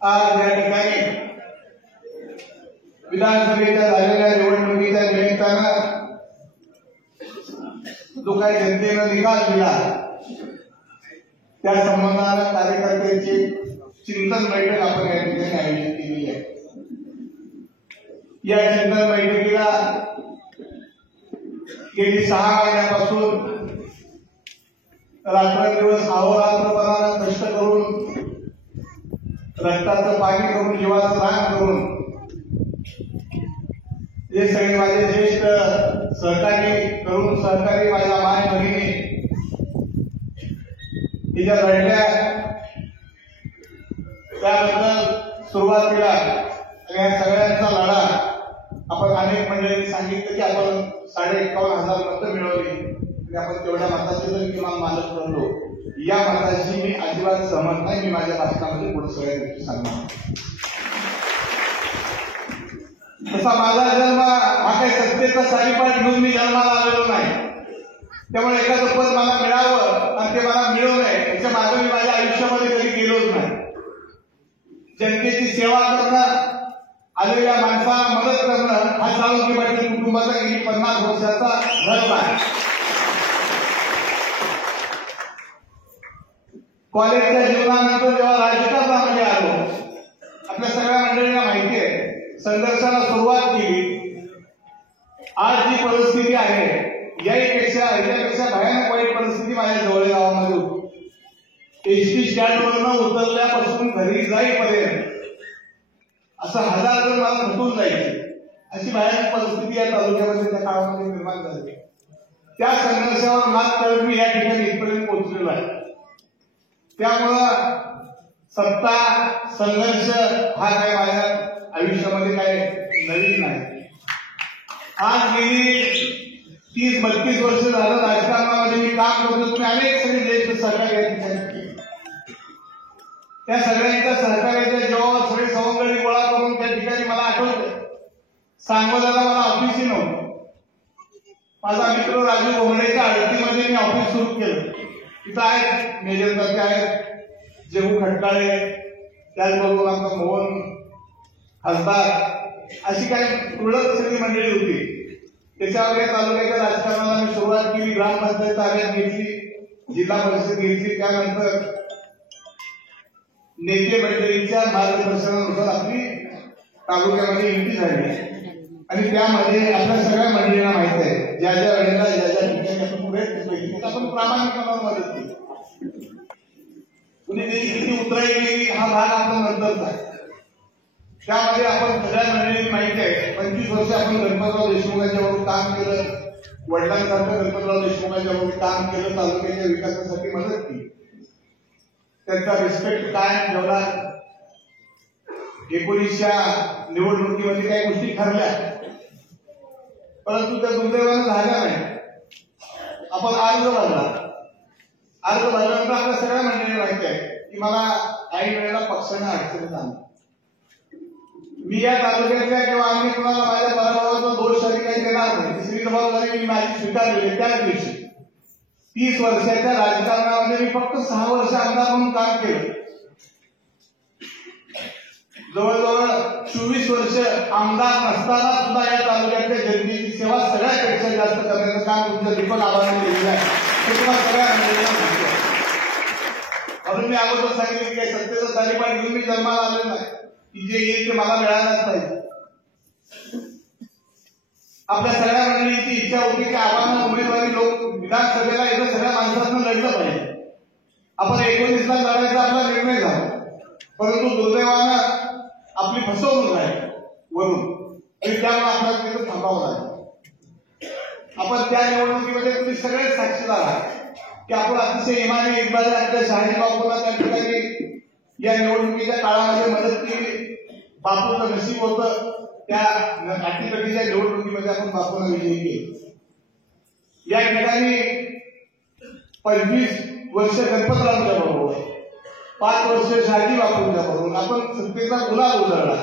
आज या ठिकाणी विधानसभेच्या झालेल्या निवडणुकीच्या निमित्तानं जो काही जनतेनं निकाल दिला त्या संबंधानं कार्यकर्त्यांची चिंतन बैठक आपण या ठिकाणी आयोजित केली आहे। या चिंतन बैठकीला गेली 6 महिन्यापासून रात्रंदिवस अहोरात्रपणानं कष्ट करून रक्ताचं पाणी करून जीवाचं रान करून हे सगळे माझे ज्येष्ठ सहकारी तरुण सहकारी माझ्या माय भगिनी तिच्या लढल्या त्याबद्दल सुरुवातीला या सगळ्यांचा लढा आपण अनेक मंडळींनी सांगितलं की आपण 51,500 मतं मिळवली आणि आपण तेवढ्या मताचे जरी किमान मालक ठरलो। या मताशी मी अजिबात सहमत नाही। मी माझ्या भाषणामध्ये पुढे सगळ्या गोष्टी सांगणार। तसा माझा जन्म हा काही सत्तेचा सारीपाट घेऊन मी जन्माला आलेलो नाही। त्यामुळे एखादं पद मला मिळावं आणि ते मला मिळू नये याच्या मागे मी माझ्या आयुष्यामध्ये कधी गेलोच नाही। जनतेची सेवा करणं आलेल्या माणसाला मदत करणं हा साळुंखे पाटील कुटुंबाचा गेली 50 वर्षाचा धर्म आहे। कॉलेजच्या जीवनानंतर जेव्हा राजकारणामध्ये आलो आपल्या सगळ्या मंडळींना माहिती आहे संघर्षाला सुरुवात केली। आज जी परिस्थिती आहे याच्यापेक्षा भयानक वाईट परिस्थिती माझ्या जवळ गावामध्ये होती। एसटी स्टँडवरनं उतरल्यापासून घरी जाईपर्यंत असं 1000 जण मला भेटून जायचे अशी भयानक परिस्थिती या तालुक्यामध्ये त्या काळामध्ये निर्माण झाली। त्या संघर्षावर मात करत मी या ठिकाणी इथपर्यंत पोहोचलेलो आहे। त्यामुळं सत्ता संघर्ष हा काही माझ्या आयुष्यामध्ये काही नवीन नाही। आज गेली 30-32 वर्ष झालं राजकारणामध्ये मी काम करतो। तुम्ही अनेक सगळे ज्येष्ठ सहकारी या ठिकाणी त्या सगळ्यांच्या सहकार्याच्या जेव्हा सगळे सवंगडी गोळा करून त्या ठिकाणी मला आठवतं सांगोल्याला मला ऑफिसही नव्हतं। माझा मित्र राजू भोंगडेच्या आडतीमध्ये मी ऑफिस सुरू केलं। तिथं आहेत मेजर तात्या आहेत जेहू खटकाळे त्याचबरोबर आमचा मोहन खासदार अशी काही तुरळक सगळी मंडळी होती। त्याच्यावर या तालुक्याच्या राजकारणाला मी सुरुवात केली। ग्रामपंचायत ताब्यात घेतली, जिल्हा परिषद घेतली, त्यानंतर नेते मंडळींच्या मार्गदर्शनानुसार आपली तालुक्यामध्ये एंट्री झाली आणि त्यामध्ये आपल्या सगळ्या मंडळींना माहित आहे ज्या ज्या वेळेला ज्या ज्या ठिकाणी आपण पुढे आपण प्रामाणिकपणाने मदत केली। कुणी किती उतरायची हा भाग आपला नंतरचा आहे। त्यामध्ये आपण सगळ्या मंडळींनी माहिती आहे 25 वर्ष आपण गणपतराव देशमुखांच्या बरोबर काम केलं, वडिलांसारखं गणपतराव देशमुखांच्या बरोबर काम केलं, तालुक्याच्या विकासासाठी मदत केली, त्यांचा रिस्पेक्ट कायम ठेवला। 19च्या निवडणुकीमध्ये काही गोष्टी ठरल्या परंतु त्या दुर्दैवानं झाल्या नाही। आपण अर्ज भरल्यानंतर आपल्या सगळ्या मंडळींना माहिती आहे की मला काही वेळेला पक्षाने अडचणीत आणलं। मी या तालुक्यातल्या किंवा आम्ही कुणाला माझ्या पराभवाचा दोष तरी काही देणार नाही। तिसरी जबाबदारी मी माझी स्वीकारलेली त्याच दिवशी 30 वर्षाच्या राजकारणामध्ये मी फक्त 6 वर्ष आमदार म्हणून काम केलं। जवळजवळ 24 वर्ष आमदार नसताना सुद्धा या तालुक्यातल्या जनतेची सेवा सगळ्यापेक्षा जास्त करण्याचं काम तुमच्या दीपक आव्हानाने केलेलं आहे हे तुम्हाला सगळ्या मंडळींना माहिती आहे। म्हणून मी अगोदर सांगितलं की सत्तेचा सारीपाट घेऊन मी जन्माला आलेलो नाही की जे येईल ते मला मिळालंच पाहिजे। आपल्या सगळ्या मंडळींची इच्छा होती की आव्हानं उमेदवारी लोक विधानसभेला येणं सगळ्या माणसांना लढलं पाहिजे। आपण 19ला लढायचा आपला निर्णय झाला परंतु दुर्दैवानं आपली फसवणूक आहे वरून त्यामुळे आपल्याला तिथं थांबावं लागेल। आपण त्या निवडणुकीमध्ये तुम्ही सगळेच साक्षीदार आहात की आपण अतिशय इमाने इकबाल आपल्या शाहीर बापूला त्या ठिकाणी या निवडणुकीच्या काळामध्ये मदत केली। बापूचं नशीब होतं त्या अटीतटीच्या निवडणुकीमध्ये आपण बापूला विजयी केलं। या ठिकाणी 25 वर्ष गणपतरावांच्या बरोबर 5 वर्ष शहाजी बापूंच्या बरोबर आपण सत्तेचा गुलाल उधळला।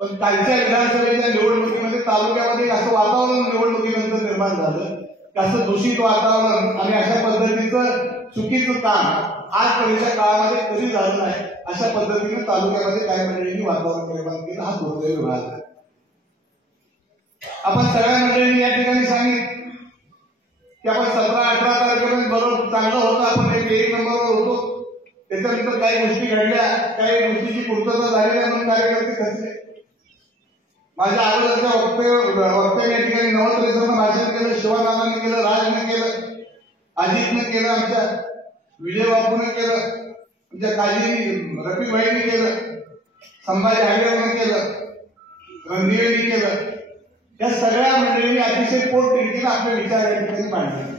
पण कालच्या विधानसभेच्या निवडणुकीमध्ये तालुक्यामध्ये असं वातावरण निवडणुकीनंतर निर्माण झालं, असं दूषित वातावरण आणि अशा पद्धतीचं चुकीचं काम आजपर्यंतच्या काळामध्ये कधी झालं नाही. अशा पद्धतीने तालुक्यामध्ये काही मंडळींनी वातावरण निर्माण केलं. हा दुर्दैवी भाग आहे. आपण सगळ्या मंडळींनी या ठिकाणी सांगितलं की आपण 17-18 तारखेपर्यंत बरोबर चांगलं होतं, आपण एक नंबरवर होतो. त्याच्यानंतर काही गोष्टी घडल्या, काही गोष्टीची पूर्तता झाली नाही म्हणून कार्यकर्ते खचले. माझ्या अगोदरच्या वक्त्याने या ठिकाणी नवत्रेसरनं भाषण केलं, शिवानानाने केलं, राजने केलं, अजितनं केलं, आमच्या विजय बापूने केलं, आमच्या काजी रफीभाईने केलं, संभाजी हागेवरनं केलं, रणदिवेनी केलं. या सगळ्या मंडळींनी अतिशय पोटतिडकीने आपले विचार या ठिकाणी मांडले.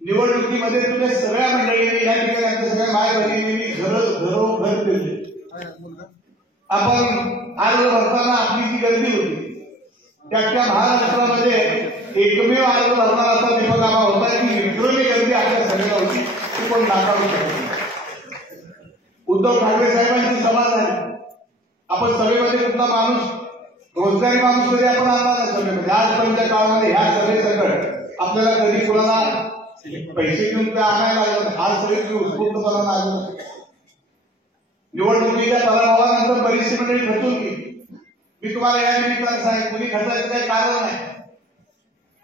निवडणुकीमध्ये तुझ्या सगळ्या मंडळींनी या ठिकाणी आमच्या सगळ्या माय बहिणींनी घरोघर फिरले. आपण अर्ज भरताना आपली जी गर्दी होती त्या महाराष्ट्रामध्ये एकमेव अर्ज भरणारा असा दीपक आबा होता की विक्रमी गर्दी आपल्या सभेला होती. ती पण नाकारू शकते. उद्धव ठाकरे साहेबांची सभा झाली. आपण सभेमध्ये कुठला माणूस रोजगारी माणूस कधी आपण आणला नाही सभेमध्ये. आजपर्यंतच्या काळामध्ये ह्या सभेसकट आपल्याला कधी कुणाला पैसे देऊन काय आणायला लागलं. आज सगळी उत्स्फूर्तपणा आलं. निवडणुकीच्या पराभवानंतर बरीचशी मंडळी खचून गेली. मी तुम्हाला या निमित्तानं सांगितलं कुणी खचायचं काही कारण नाही.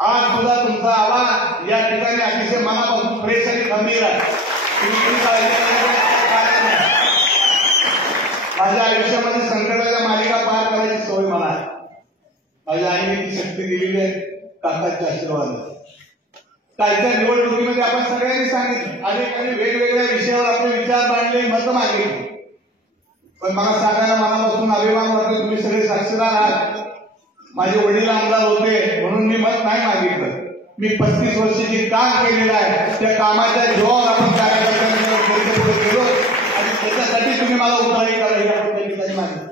आज सुद्धा तुमचा आवाज या ठिकाणी अतिशय मनापासून फ्रेश आणि खंबीर आहे. माझ्या आयुष्यामध्ये संकटाच्या मालिका पार करायची सवय मला आहे. माझ्या आईने ती शक्ती दिलेली आहे. काकांचे आशीर्वाद. कालच्या निवडणुकीमध्ये आपण सगळ्यांनी सांगितलं, अनेकांनी वेगवेगळ्या विषयावर आपले विचार मांडले, मतं मागितली. पण मला सांगायला मनापासून अभिमान वाटतो, तुम्ही सगळे साक्षीदार आहात. माझे वडील आमदार होते म्हणून मी मत नाही मागितलं. मी 35 वर्षाची काम केलेलं आहे. त्या कामाच्या जीवावर आपण कार्यकर्त्यांनी पुढे गेलो आणि त्याच्यासाठी तुम्ही मला उतराई करा हे आपण त्या ठिकाणी मागितलं.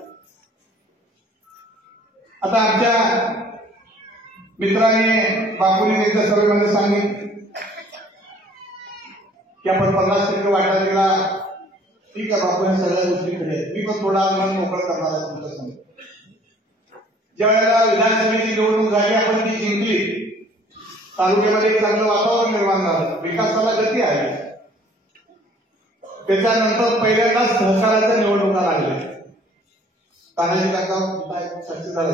आता आमच्या मित्रांनी बापूंनी त्यांच्या सभेमध्ये सांगितलं की आपण 50% वाटा दिला. ठीक आहे बापू, या सगळ्या गोष्टीकडे मी पण थोडा मन मोकळं करणार आहे तुमच्या समोर. ज्या वेळेला विधानसभेची निवडणूक झाली, आपण ती जिंकली. तालुक्यामध्ये एक चांगलं वातावरण निर्माण झालं, विकासाला गती आली. त्याच्यानंतर पहिल्यांदाच सहकाराच्या निवडणुका लागल्या. तानाजी काका साक्षीदार.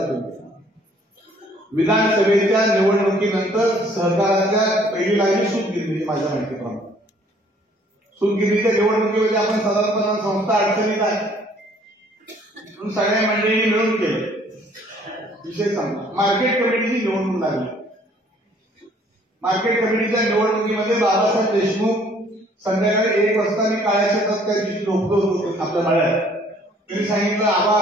विधानसभेच्या निवडणुकीनंतर सहकाराच्या पहिली लागली सूतगिरणी. माझ्या माहितीप्रमाणे सूतगिरणीच्या निवडणुकीमध्ये आपण साधारणपणे संस्था अडचणीत आहे म्हणून सगळ्या मंडळींनी मिळून केलं. विषय सांगतो, मार्केट कमिटीची निवडणूक लागली. मार्केट कमिटीच्या निवडणुकीमध्ये बाबासाहेब देशमुख संध्याकाळी 1 वाजता मी काळ्या शेतात त्या दिवशी झोपलो होतो आपल्या मळ्यात. त्यांनी सांगितलं, आबा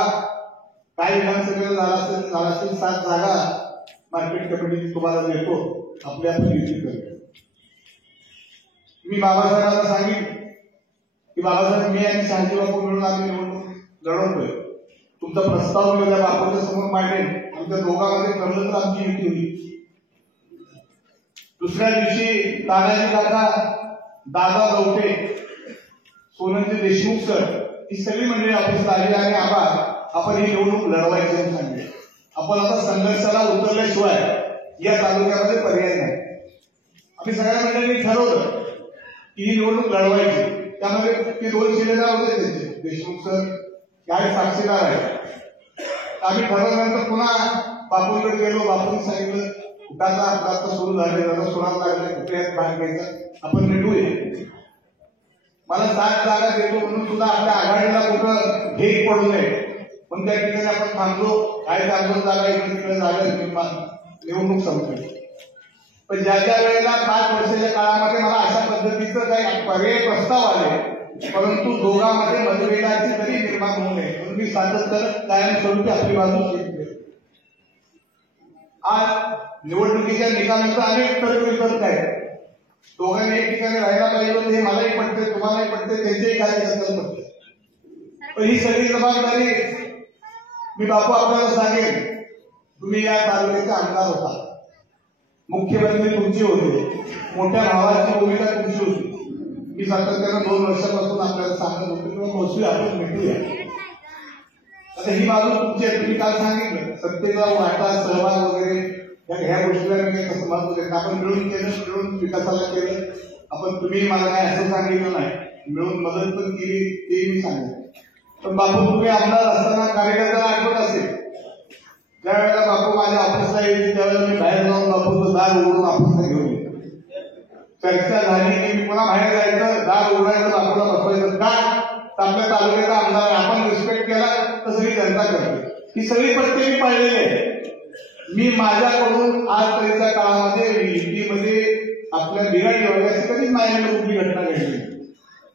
काय विधानसभेला झाला असेल 7 जागा मार्केट कमिटीची तुम्हाला देतो, आपल्या आपण युती करूया. मी बाबासाहेबांना सांगितलं की बाबासाहेब, मी आणि शहाजी बापू मिळून आम्ही निवडणूक लढवतोय. तुमचा प्रस्ताव मी उद्या बापूच्या समोर मांडेल. आमच्या दोघांमध्ये ठरलं तर आमची युती होईल. दुसऱ्या दिवशी तानाजी काका, दादा गवटे, सोनंजी देशमुख सर ही सगळी मंडळी ऑफिसला आली आणि आबा आपण ही निवडणूक लढवायची म्हणून सांगितलं. आपण आता संघर्षाला उतरल्याशिवाय या तालुक्यामध्ये पर्याय नाही. आम्ही सगळ्या मंडळींनी ठरवलं की ही निवडणूक लढवायची. त्यामध्ये ते 2 शिलेदार होते त्यांचे, देशमुख सर काय साक्षीदार आहे. आम्ही ठरवल्यानंतर पुन्हा बापूंकडे गेलो. बापूंनी सांगितलं, कुठाचा आपला आता सुरू झाले, सुरात लागले, कुठे भाग घ्यायचा, आपण मिटूया. मला 7 जागा देतो म्हणून सुद्धा आपल्या आघाडीला कुठं भेग पडू नये पण त्या ठिकाणी आपण थांबलो. काय 4-2 जागा इकडे तिकडे झाल्या, निवडणूक संपली. पण ज्या ज्या वेळेला 5 वर्षाच्या काळामध्ये मला अशा पद्धतीचं काही पर्याय प्रस्ताव आले, परंतु दोघांमध्ये मतभेदाची तरी निर्माण होऊ नये म्हणून मी सातत्यानं कायमस्वरूपी आपली बाजू घेतली. आज निवडणुकीच्या निकालानंतर अनेक तर्कवितर्क आहेत. दोघांनी एक ठिकाणी राहायला पाहिजे होते, हे मलाही पडते, तुम्हालाही पडते, त्यांचेही कार्यकर्त्यांना पडते. पण ही सगळी जबाबदारी मी बापू आपल्याला सांगेन, तुम्ही या तालुक्याचे आमदार होता, मुख्यमंत्री तुमची होते, मोठ्या भावाची भूमिका तुमची होती. मी सातत्यानं 2 वर्षापासून आपल्याला सांगत होतो किंवा बसूया, आपण भेटूया. आता ही बाजू तुमची आहे. तुम्ही काल सांगितलं सत्तेचा वाटा, सहभाग वगैरे ह्या गोष्टीला मी काही कसं महत्व देत. आपण मिळून केलं, मिळून विकासाला केलं. आपण तुम्ही मला काय असं सांगितलं नाही. मिळून मदत पण केली ते मी सांगेन. पण बापू तुम्ही आमदार असताना कार्यकर्त्याला आठवत असेल, ज्या वेळेला बापू माझ्या ऑफिसला येईल त्यावेळेला मी बाहेर जाऊन बापूचं दार उघडून ऑफिसला घेऊन येतो. चर्चा झाली की मी पुन्हा बाहेर जायचं, दार उघडायचं, बापूला बसवायचं. का तर आपल्या तालुक्याचा आमदार आपण रिस्पेक्ट केला तर सगळी जनता करते. ही सगळी पद्धती मी पाळलेली आहे. मी माझ्याकडून आजपर्यंतच्या काळामध्ये युतीमध्ये आपल्या बिघाडी व्हावी अशी कधीच माझ्याकडे कुठली घटना घडली.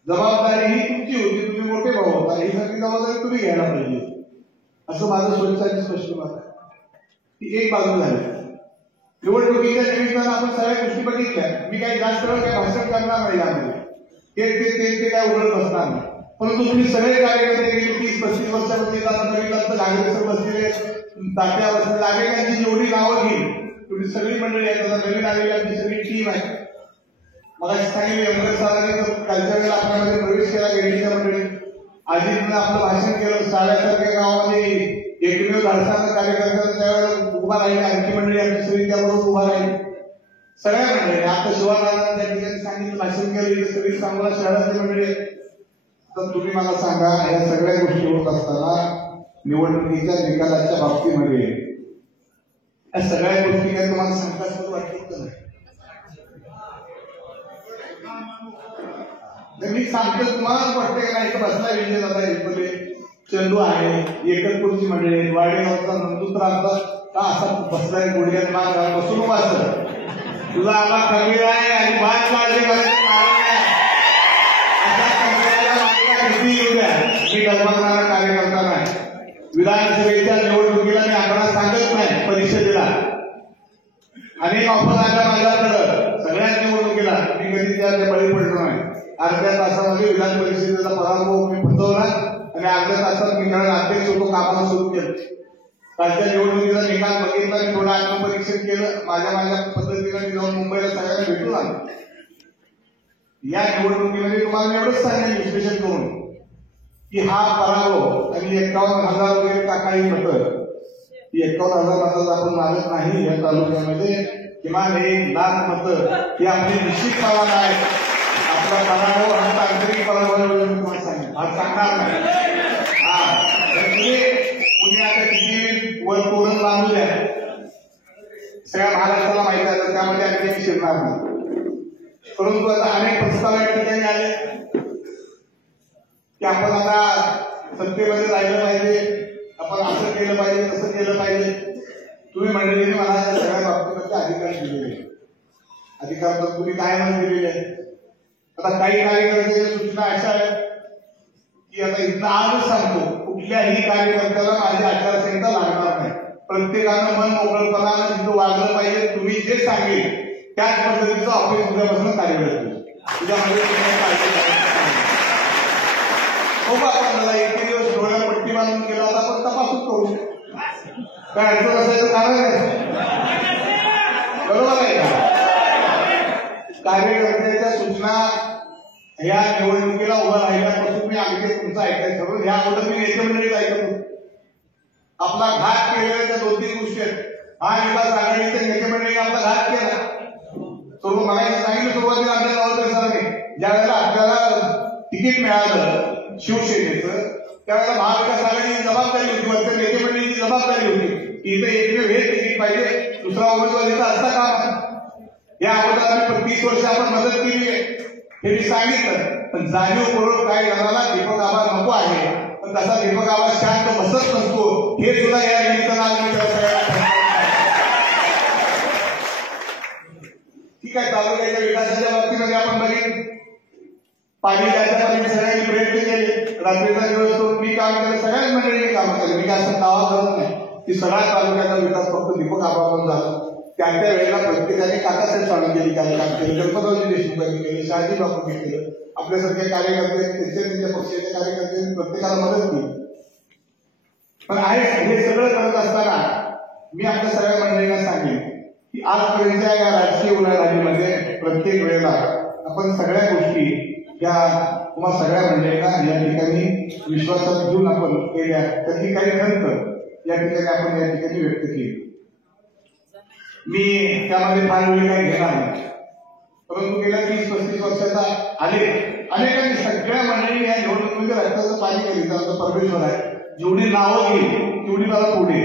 जबाबदारी ही तुमची होती, तुम्ही मोठे भाऊ होता, ही सगळी जबाबदारी तुम्ही घ्यायला पाहिजे असं माझं स्वच्छ आणि स्पष्ट मत आहे. ती एक बाजू झाली. निवडणुकीच्या निमित्तानं आपण सगळ्या गोष्टी बघितल्या. मी काही जास्त वेळ काही भाषण करणार नाही यामध्ये, ते काय उघडत बसणार नाही. परंतु तुम्ही सगळे कार्यकर्ते गेली 30-35 वर्षामध्ये बघितलं नागरिक बसलेले, तात्या बसले, नागरिकांची जेवढी नावं घेईल तेवढी सगळी मंडळी आहेत. नवीन आलेली आमची सगळी टीम आहे. मला सांगितले एवढं सरांनी कालच्या वेळेला आपल्यामध्ये प्रवेश केला गेलेल्या मंडळी. अजितनं आपलं भाषण केलं. साड्यासारख्या गावामध्ये एकमेव धाडसानं कार्यकर्त्यांना त्यावेळेला उभा राहिली. आणखी मंडळी आमची सगळी त्याबरोबर उभा राहिली. सगळ्या मंडळी आता शिवानारायण त्या ठिकाणी सांगितलं, भाषण केलं, सगळी सांगोला शहरातली मंडळी आहेत. तर तुम्ही मला सांगा, या सगळ्या गोष्टी होत असताना निवडणुकीच्या निकालाच्या बाबतीमध्ये या सगळ्या गोष्टी काय तुम्हाला सांगतात वाटत नाही? मी सांगतो तुम्हाला वाटतं की नाही बसला विजय दादा इकडे चंदू आहे, एकतपूरची मंडळी, वाडेगावचा नंदुत्राचा का असा बसलाय गुडघ्यात मान घालून बसून उभारलं. तुला आला कमी आहे आणि बाय काळजी करायची कारण आहे. किती येऊ द्या, मी डगमगणारा कार्यकर्ता नाही. विधानसभेच्या निवडणुकीला मी आकडा सांगत नाही. परिषदेला अनेक ऑफर आल्या माझ्याकडं, सगळ्याच निवडणुकीला मी कधी त्या बळी पडलो नाही. अर्ध्या तासामध्ये विधान परिषदेचा पराभव मी फसवला आणि अर्ध्या तासात मी अध्यक्ष होतो, कामाला सुरू केलं. कालच्या निवडणुकीचा निकाल बघितला, मी थोडं आत्मपरीक्षण केलं. माझ्या पद्धतीने मी जाऊन मुंबईला सगळ्यांना भेटून आलो. या निवडणुकीमध्ये तुम्हाला एवढंच सांगेन विश्लेषण करून की हा पराभव आणि 51,000 वगैरे काही मतं, 51,000 मताचा आपण मागत नाही. या तालुक्यामध्ये किमान 1,00,000 मतं ही आपली निश्चित प्रमाण आहे. आपला पराभव हा तांत्रिक पराभव तुम्हाला सांगेन, हा सांगणार नाही. कुणी आता किती वर तोरण बांधू द्या, सगळ्या महाराष्ट्राला माहिती आहे, त्यामध्ये आणखी शिरणार नाही. परंतु आता अनेक प्रस्ताव या ठिकाणी आले की आपण आता सत्तेमध्ये राहिलं पाहिजे, आपण असं केलं पाहिजे, तसं केलं पाहिजे. तुम्ही मंडळीने मला या सगळ्या बाबतीमध्ये अधिकार दिलेले, अधिकार तर तुम्ही कायमच दिलेले आहे. आता काही कार्यकर्त्याच्या सूचना अशा आहेत की आता इथं आजच सांगतो, कुठल्याही कार्यकर्त्याला माझी आचारसंहिता लागणार नाही. प्रत्येकानं मन मोकळपणानं जिथं वागलं पाहिजे. तुम्ही जे सांगेल त्याच पद्धतीचं ऑफिस उद्यापासून कार्यरत होईल. तुझ्यामध्ये आपण मला 1 दिवस डोळ्याला पट्टी बांधून केला होता, पण तपासून करू काय अडचण असायचं कारण आहे. बरोबर आहे का? कार्यकर्त्याच्या सूचना या निवडणुकीला उभं राहिल्यापासून मी अगदी तुमचं ऐकायचं ठरवलं. या अगोदर मी नेते मंडळीत ऐकतो. आपला घात केलेल्या 2-3 गोष्टी आहेत. महाविकास आघाडीच्या नेते मंडळीने आपला घात केला. तो मला सांगितलं सुरुवातीला आमच्या गावात सरांनी, ज्या वेळेला आपल्याला तिकीट मिळालं शिवसेनेचं, त्यावेळेला महाविकास आघाडीची जबाबदारी होती, वरच्या नेते मंडळीची जबाबदारी होती की इथं एकमेव हे तिकीट पाहिजे, दुसरा उमेदवारीचा असता का. या अगोदर आम्ही 30 वर्ष आपण मदत केली आहे हे मी सांगितलं. पण जाणीवपूर्वक काय जणाला दीपक आबा नको आहे, पण तसा दीपक आबा शांत बसत नसतो हे सुद्धा या निमित्तानं ठीक आहे. तालुक्याच्या विकासाच्या बाबतीमध्ये आपण बघितलं, पाणी द्यायच्यासाठी सगळ्यांनी प्रयत्न केले. रात्रीचा दिवस करून मी काम केलं, सगळ्याच मंडळींनी काम केलं. मी काय असं दावा करत नाही की सगळ्या तालुक्याचा विकास फक्त दीपक आबाकडून झाला. त्या वेळेला प्रत्येकाने काकासाहेब सावंतांनी काही काम केलं, गणपतरावजी देशमुखांनी केले, शहाजी बापूंनी केलं, आपल्यासारख्या कार्यकर्ते त्यांच्या पक्षाच्या कार्यकर्त्यांनी प्रत्येकाला मदत केली. पण हे सगळं करत असताना मी आपल्या सगळ्या मंडळींना सांगेन की आजपर्यंतच्या या राजकीय उलाढालीमध्ये प्रत्येक वेळेला आपण सगळ्या गोष्टी या तुम्हा सगळ्या मंडळींना या ठिकाणी विश्वासात घेऊन आपण केल्या. त्याची काही खंत या ठिकाणी आपण या ठिकाणी व्यक्त केली. मी त्यामध्ये फार वेळ काही घेणार नाही, परंतु गेल्या 30-35 वर्षाचा आलेख अनेकांनी सगळ्या मंडळी या निवडणुकीमध्ये रक्ताचं पाणी केली. तर परमेश्वर आहे, जेवढी नावं घेईल तेवढी मला पुढे.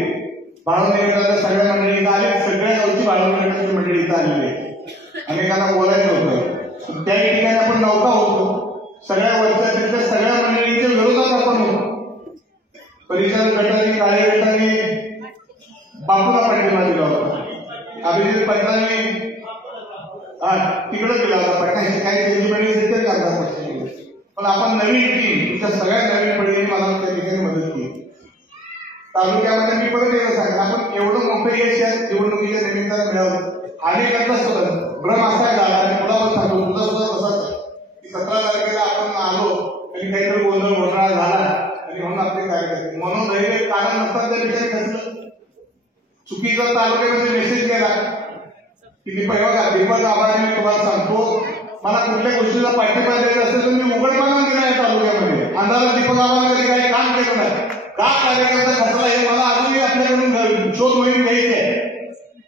बाळवणी गटाच्या सगळ्या मंडळी इथं आले, सगळ्या गावची बाळवणी गटाची मंडळी इथं आलेली आहे. अनेकांना बोलायचं होतं, त्या ठिकाणी आपण नौका होतो, सगळ्या वर्षाच्या सगळ्या मंडळींच्या विरोधात आपण होतो. परिचारक गटाने, कार्यगटाने बापूला पाठिंबा दिला होता. अभिजित पटलांनी तिकडे गेला होता. पटनाची काही त्यांची मंडळी तिथे करतात पक्षाची. पण आपण नवीन टीम, तुमच्या सगळ्या नवीन पिढीने मला त्या ठिकाणी मदत केली. तालुक्यामध्ये मी परत एकदा सांगितलं, आपण एवढं मोठं यश या निवडणुकीच्या निमित्तानं मिळवलं. अनेकांचा सुद्धा भ्रम असा झाला आणि तुला पण सांगतो, तुझा सुद्धा तसाच की 17 तारखेला आपण आलो आणि काहीतरी गोंधळ घोटाळा झाला आणि म्हणून आपले कार्यकर्ते मनोधैर्य कारण नसतात त्या ठिकाणी खचलं. चुकीचा तालुक्यामध्ये मेसेज केला की बघा दीपक आबाने, मी तुम्हाला सांगतो, मला कुठल्या गोष्टीचा पाठिंबा द्यायचा असेल तर मी उघडपणा दिला या तालुक्यामध्ये. अंधारात दीपक आबाने कधी काही काम केलं नाही. का कार्यकर्ता खचला हे मला अजूनही आपल्याकडून शोध मोहीम घ्यायची आहे.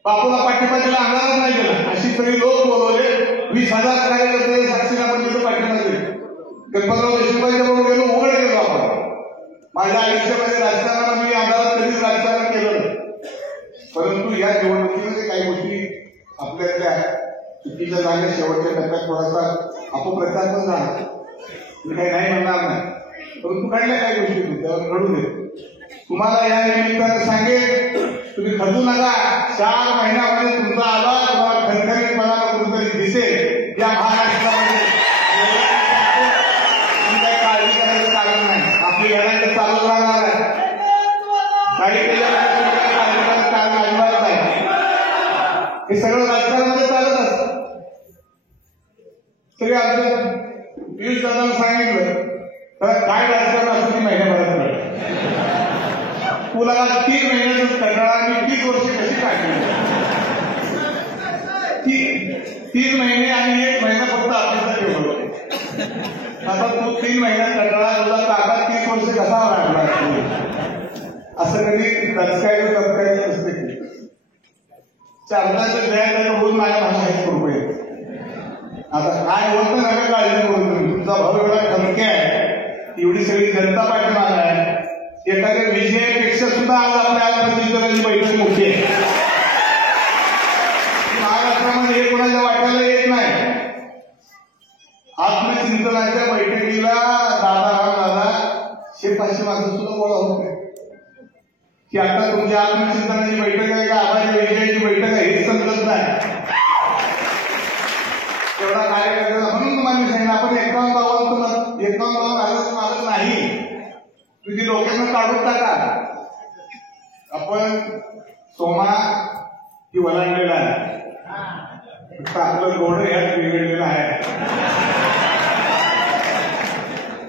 बापूला पाठिंबा दिला, अंधारात नाही दिला. अशी सगळी लोक बोलवले. 20,000 कार्यकर्ते साक्षीला आपण तिथं पाठिंबा दिले. गणपतराव देशमुखांच्या बरोबर गेलो, उघड गेलो आपण. माझ्या आयुष्यामध्ये राजकारणाला मी अंधारात कधीच राजकारण केलं नाही. परंतु या निवडणुकीमध्ये काही गोष्टी आपल्यातल्या चुकीच्या झाल्या. शेवटच्या टप्प्यात थोडासा अपप्रचार पण झाला, मी काही नाही म्हणणार नाही, परंतु घडल्या काही गोष्टी त्यावर घडू दे. तुम्हाला या निमित्तानं सांगेल, तुम्ही खचू नका. 4 महिन्यामध्ये तुमचा आवाज तुम्हाला खणखणीतपणा कुठेतरी दिसेल या महाराष्ट्रामध्ये. काही काळजी करायचं कारण नाही. आपली लढाई चालूच राहणार आहे. काही काळजी करायचं कारण अजिबात नाही. हे सगळं राजकारणामध्ये चालत असतं. तरी आमच्या पियुष दादांना सांगितलं तर काय राजकारण असं ती महिन्याभरात कळलं. तुला 3 महिन्यातच कंटाळा आणि 30 वर्षे कशी काढली. 3 महिने आणि 1 महिना फक्त आपल्याला ठेवलं. आता तू 3 महिन्यात कंटाळा, तुला काका 30 वर्ष कसा वाटला असं कधी राजकारण करता नसते. चारदाचं द्यायला होऊन माझ्या भाषा 1 रुपये. आता काय होतं नका काळजी करून. तुमचा भाऊ एवढा खमके आहे, एवढी सगळी जनता पाठीमागे आहे. एखाद्या विजयापेक्षा सुद्धा आज आपल्या आत्मचिंतनाची बैठक मोठी आहे. महाराष्ट्रामध्ये हे कोणाच्या वाट्याला येत नाही. आत्मचिंतनाच्या बैठकीला दादा 100-500 माणसं सुद्धा गोळा होत नाही. की आता तुमच्या आत्मचिंतनाची बैठक आहे का आबाच्या विजयाची बैठक आहे हेच समजत नाही. एवढा कार्यकर्त्याला म्हणून तुम्हाला मी सांगितलं, आपण 51 गावात आलं नाही. तुझी लोकांना काढून टाका. आपण सोमा की वलांडलेला आहे, आपलं गोड ह्यात बिघडलेलं आहे.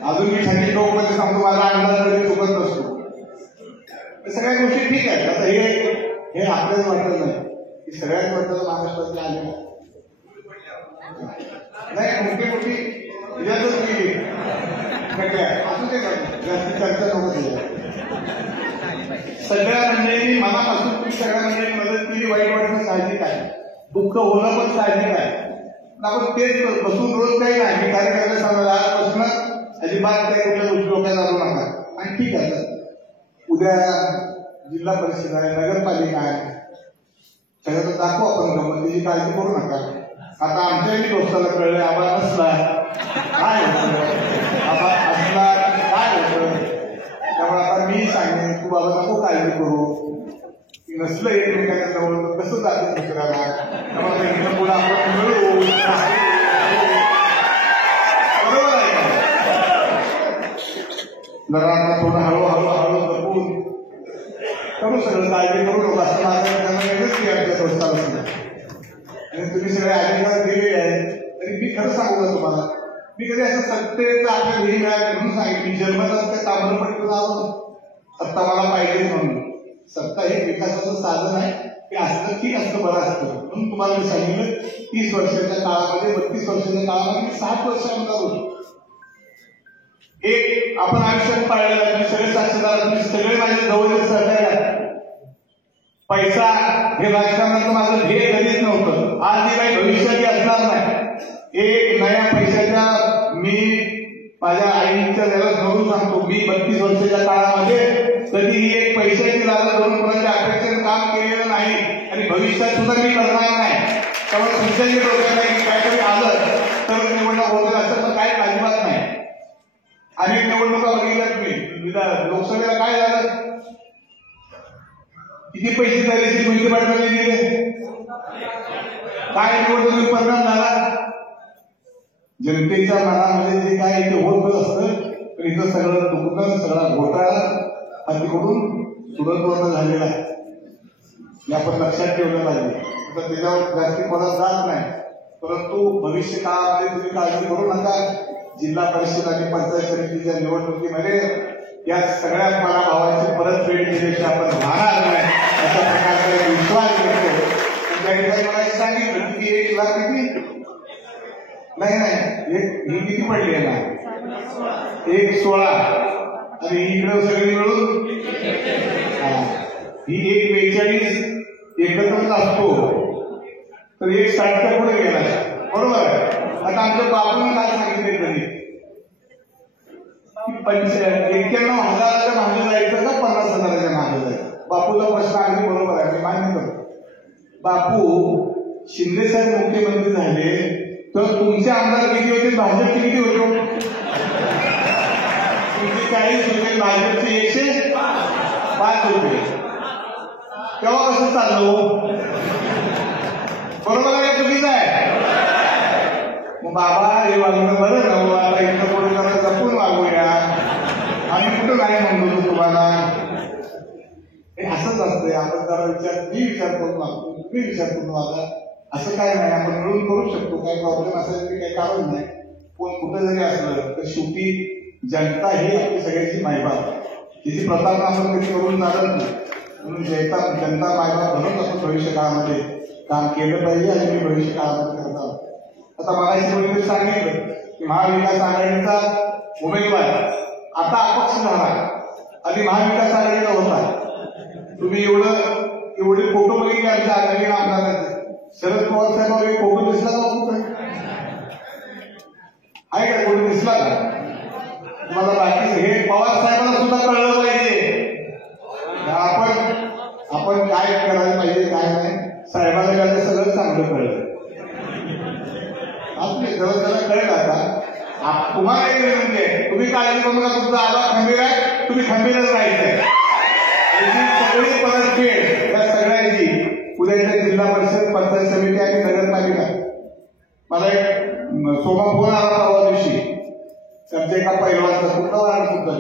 अजून मी थंडी लोकमध्ये सांगतो, माझा अंदाज तरी चुकत नसतो. सगळ्या गोष्टी ठीक आहेत. आता हे आपल्याच वाटत नाही की सगळ्याच वाटतं महाराष्ट्रातल्या आले नाही. मोठी इजाजत केली असू दे, जास्ती चर्चा नको. सगळ्या मंडळींनी मनापासून तुम्ही सगळ्या मंडळींनी मदत केली. वाईट वाटणं साहजिक आहे, दुःख होणं पण साहजिक आहे. आपण तेच बसून रोज काही नाही. मी कार्यकर्ते सांगायला आजपासून अजिबात काही कुठल्या गोष्टी डोक्यात आणू नका. आणि ठीक आहे, उद्या जिल्हा परिषद आहे, नगरपालिका आहे, सगळ्याचं दाखवू आपण गमतीची काळजी करू नका. आता आमच्याही दोस्ताला कळलं आम्हाला नसला काय होतं, आता असला काय होतं. त्यामुळे आता मी सांगेन तू बाबा नको काळजी करू. नसलं एकमेकांच्या जवळ कसं जातं मित्राला. त्यामुळे पुढे आपण मिळू, बरोबर आहे का. जरा आता थोडं हळूहळू जपून करू, सगळं काळजी करू नका. असं त्यांना वेगळंच की आमच्या दोस्ताला. आणि तुम्ही सगळे अधिकार दिलेले आहेत. तरी मी खरं सांगू का तुम्हाला, मी कधी असं सत्तेचा आपल्या घरी मिळालं म्हणून सांगितलं. मी जन्मत त्या ताम्रपट्टीतून आलो, सत्ता मला पाहिजे म्हणून. सत्ता हे विकासाचं साधन आहे, ते असतं ठीक असतं, बरं असतं. म्हणून तुम्हाला मी सांगितलं 30 वर्षाच्या काळामध्ये, 32 वर्षाच्या काळामध्ये मी 60 वर्ष आमदार होतो. एक आपण आयुष्यात पाळलेला आहे. सगळे साक्षीदार, तुम्ही सगळे माझे जवळचे सहकारी आहेत. पैसा हे राजकारणाचं माझं ध्येय कधीच नव्हतं. आज हे काही भविष्यातही असणार नाही. एक नया पैशाच्या मी माझ्या आईच्या जरा समजून सांगतो, मी 32 वर्षाच्या काळामध्ये कधीही एक पैशाची लालच धरून कोणाच्या अपेक्षेने काम केलेलं नाही आणि भविष्यात सुद्धा मी करणार नाही. त्यामुळे तुमच्याही डोक्यात की काहीतरी आलं तर निवडणूक होते असं तर काही अजिबात नाही. अनेक निवडणुका बघितल्यात मी. लोकसभेला काय झालं, किती पैसे झाले मोहिते पाटलांनी दिले, काय निवडणुकीत परिणाम झाला. जनतेच्या मनामध्ये जे काय इथे होत असतं तर इथं सगळं दुखणं, सगळा घोटाळा हा तिकडून सुरतवरनं झालेला आहे. हे आपण लक्षात ठेवलं पाहिजे. तर त्याच्यावर जास्ती परत जात नाही, परंतु भविष्य काळामध्ये तुम्ही काळजी करू नका. जिल्हा परिषद आणि पंचायत समितीच्या निवडणुकीमध्ये या सगळ्या पराभवाची परतफेड केल्याशिवाय आपण राहणार नाही अशा प्रकारचा विश्वास करतो. त्या ठिकाणी मला सांगितलं की 1 लाख किती नाही ही किती पडली आहे ना, 116 आणि इकडे सगळी मिळून ही 142 एकत्रच असतो तर 160च्या पुढे गेला. बरोबर आहे. आता आमच्या बापूंनी काय सांगितले तरी 91,000च्या मागे जायचं का 50,000च्या मागे जायचं. बापूचा प्रश्न अगदी बरोबर आहे, मी मान्य करतो. बापू शिंदे साहेब मुख्यमंत्री झाले तर तुमचे आमदार किती होते, भाजपचे किती होते, तुमचे 40 होते, भाजपचे 105 होते. तेव्हा कसं चाललो, बरोबर आहे चुकीचं आहे. मग बाबा हे वागणं बरं नव्हतं, आता इथं पुढे जरा जपून वागूया आणि कुठं काय म्हणतो तुम्हाला. हे असंच असतंय. आपण जरा मी विचार करून वागतो, तुम्ही विचार करून वागा, असं काय नाही. आपण मिळून करू शकतो. काही प्रॉब्लेम असेल तरी काही कारण नाही. पण कुठं जरी असलं तर शेवटी जनता ही आपली सगळ्याची मायबाप, तिची प्रतारणा आपण कधी करून चालत नाही. म्हणून जनता मायबाप म्हणून आपण भविष्य काळामध्ये काम केलं पाहिजे आणि मी भविष्य काळामध्ये करत आहोत. आता मला सांगितलं की महाविकास आघाडीचा उमेदवार आता अपक्ष झाला आणि महाविकास आघाडीला होता. तुम्ही एवढे फोटो बघितले आमच्या आघाडीला आमदाराचे. शरद पवार साहेब एक फोटो दिसला का कुठे आहे का, कोणी दिसला का तुम्हाला. बाकी हे पवार साहेबांना सुद्धा कळलं पाहिजे आपण काय करायला पाहिजे काय नाही. साहेबांना काय सगळं चांगलं कळलं, आपले जवळ त्याला कळलं. आता तुम्हाला एक विनंती आहे, तुम्ही काळजी करू नका. तुमचा आवाज खंबीर आहे, तुम्ही खंबीरच राहायचंय. सगळी परतफेड या सगळ्यांची उद्याच्या जिल्हा परिषद, पंचायत समिती आणि नगरपालिका. मला एक सोमा फोन आला परवा दिवशी, त्यांच्या एका पैलवानचा कुठला वार्ड सुद्धा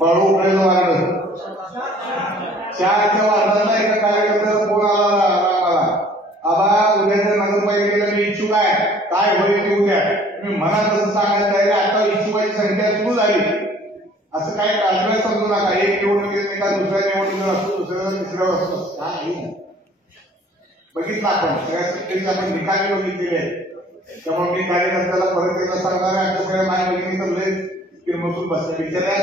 बाळू उकडेचं वार्ड, 4च्या वार्डाला एका कार्यकर्त्याचा फोन आला मला, आबा उद्याच्या नगरपालिकेला मी इच्छुक आहे, काय होईल ते उद्या. तुम्ही मनात तसं सांगायला तयारी. आता इच्छुकाची संख्या सुरू झाली. असं काही काळजी समजू नका. एक निवडणुकीत एका दुसऱ्या निवडणुकीवर असतो, दुसऱ्या तिसऱ्यावर असतो, काय बघितलं आपण. सगळ्या सत्तेचे आपण निकाल बघितलेले आहेत. त्यामुळे मी कार्यकर्त्याला परत एकदा सांगणार आहे, आपल्या सगळ्या माय बहिणी तर लय किरमसून बसल्या बिचाऱ्या.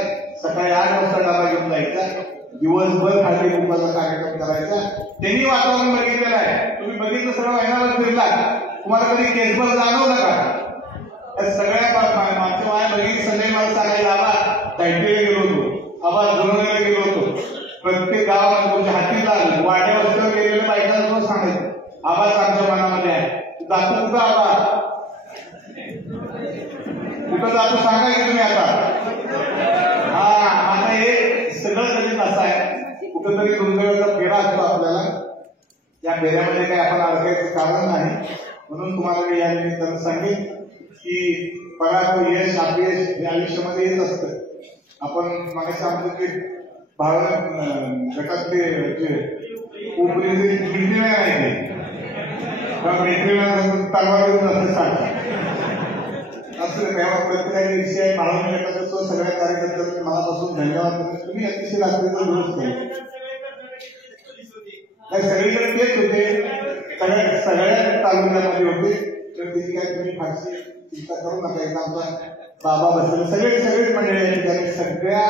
सकाळी 8 वाजता डबा घेऊन जायचा, दिवसभर खाली कुंभाचा कार्यक्रम करायचा. त्यांनी वातावरण बघितलेलं आहे. तुम्ही बघितलं सगळं महिन्याला फिरला, तुम्हाला कधी केसभर जाणवलं का. सगळ्या मागच्या माय बहिणी संजय मला सांगायला, आबा दायटेला गेलो होतो, आबा जुनवण्याला गेलो होतो. प्रत्येक गावामध्ये तुमच्या हातीला वाड्या वस्त्यावर गेलेल्या बायकांना सुद्धा सांगायचं, आवाज आमच्या मनामध्ये आहे. जातो कुठं आबा, कुठं जातो सांगा की तुम्ही आता. आता हे सगळं कधीच असं आहे, कुठंतरी दुर्दैवाचा फेरा असतो आपल्याला. या फेऱ्यामध्ये काही आपण अडकायचं कारण नाही. म्हणून तुम्हाला मी या निमित्तानं सांगेन की पराभव यश अपयश हे आयुष्यामध्ये येत असतं. आपण मागाशी आमचं ते गटातले जे मिलिटरीमॅन आहे ते मिलिटरीमॅन तलवार घेऊन असं सांगतात. असं तेव्हा प्रत्येकाने विषय माळवणी गटाचा सगळ्या कार्यकर्त्यांना मनापासून धन्यवाद. तुम्ही अतिशय रात्रीचा दुरुस्त केलं. सगळीकडे तेच होते, सगळ्या तालुक्यामध्ये होते. तर त्याची काय तुम्ही फारशी चिंता करू नका. एकदा आमचा बाबा बसले सगळेच मंडळी या ठिकाणी, सगळ्या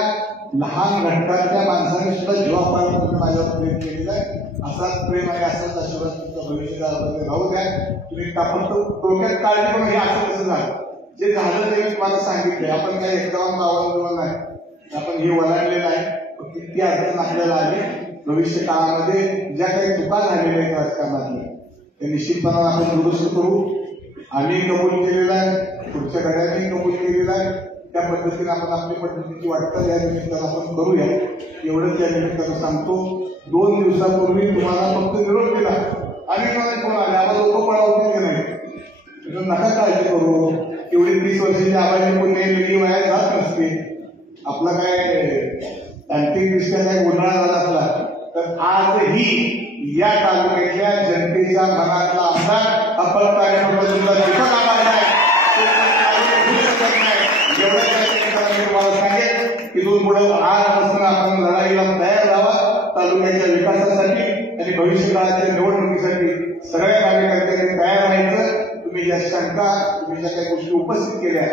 लहान घटकातल्या माणसाने सुद्धा जीवापासून माझ्यावर प्रेम केलेलं आहे. असाच प्रेम आहे, असाच आशीर्वाद तुमच्या भविष्यामध्ये राहू द्या. तुम्ही फक्त डोक्यात काळजी करून हे असं कसं झालं, जे झालं ते मी तुम्हाला सांगितलंय. आपण काही एकदम पावन नाही, आपण हे ओलांडलेलं आहे. किती अडचण आपल्याला आली भविष्य काळामध्ये, ज्या काही चुका झालेल्या आहेत राजकारणातल्या त्या निश्चितपणे आपण दुरुस्त करू. आम्ही कबूल केलेला आहे, पुढच्या घड्याने कबूल केलेला आहे. त्या पद्धतीने आपण आपली पद्धतीची वाटचाल या निमित्तानं आपण करूया, एवढंच या निमित्तानं सांगतो. 2 दिवसापूर्वी तुम्हाला फक्त निरोप केला आणि कोण आले, आम्हाला लोक पळावतील की नाही, नका काळजी करू. एवढी 30 वर्षाची आबाजी कोणी वेगळी वयात जात नसते. आपला काय तांत्रिकदृष्ट्या काय उन्हाळा झाला असला तर आजही या तालुक्यातल्या जनतेच्या मनातला आमदार अपक्ष कार्यकर्त्यांना दीपक आभार आहे. तुम्हाला सांगेल तिथून पुढे आजपासून आपण लढाईला तयार राहावा तालुक्याच्या विकासासाठी आणि भविष्य काळाच्या निवडणुकीसाठी सगळ्या कार्यकर्त्यांनी तयार राहायचं. तुम्ही ज्या शंका, तुम्ही ज्या काही गोष्टी उपस्थित केल्या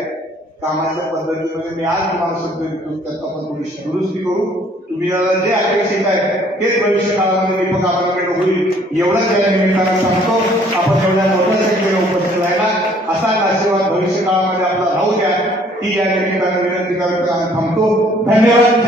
कामाच्या पद्धतीमध्ये मी आज तुम्हाला शब्द देतो, त्यात आपण थोडीशी दुरुस्ती करू. तुम्ही जे अपेक्षित आहे तेच भविष्य काळामध्ये दीपक आभाराकडे होईल, एवढंच या निमित्तानं सांगतो. आपण एवढ्या मोठ्या संख्येने उपस्थित राहिला, असा आशीर्वाद भविष्य काळामध्ये आपला राहू द्या ही या निमित्तानं विनंती करत थांबतो. धन्यवाद.